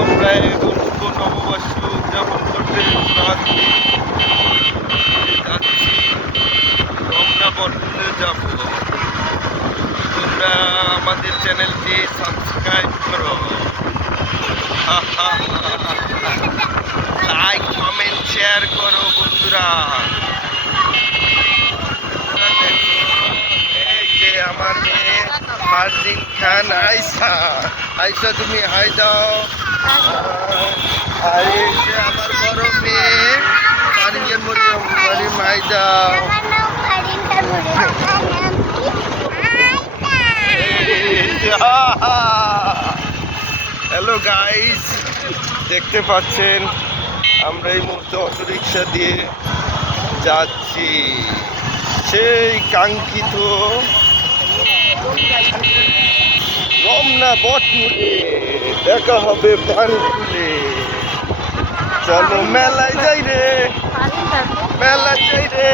আমরা এখন শুভ নববর্ষ উদযাপন করতে যাচ্ছি রমনা বটমূলে যাব। তোমরা আমাদের চ্যানেলটি সাবস্ক্রাইব করো, লাইক কমেন্ট শেয়ার করো বন্ধুরা। এই যে আমার মেয়ে ফারদিন খান আয়সা তুমি হাই দাও। আর এই যে আমার বড় মেয়ে ফারিনের মরিয়ম হাই দাও। হ্যালো গাইস, দেখতে পাচ্ছেন আমরা এই মুহূর্তে অটোরিকশা দিয়ে যাচ্ছি সেই কাঙ্ক্ষিত রমনা বটমূলে। দেখা হবে প্রাণকুলে। চলো মেলায় যাই রে, মেলায় যাই রে।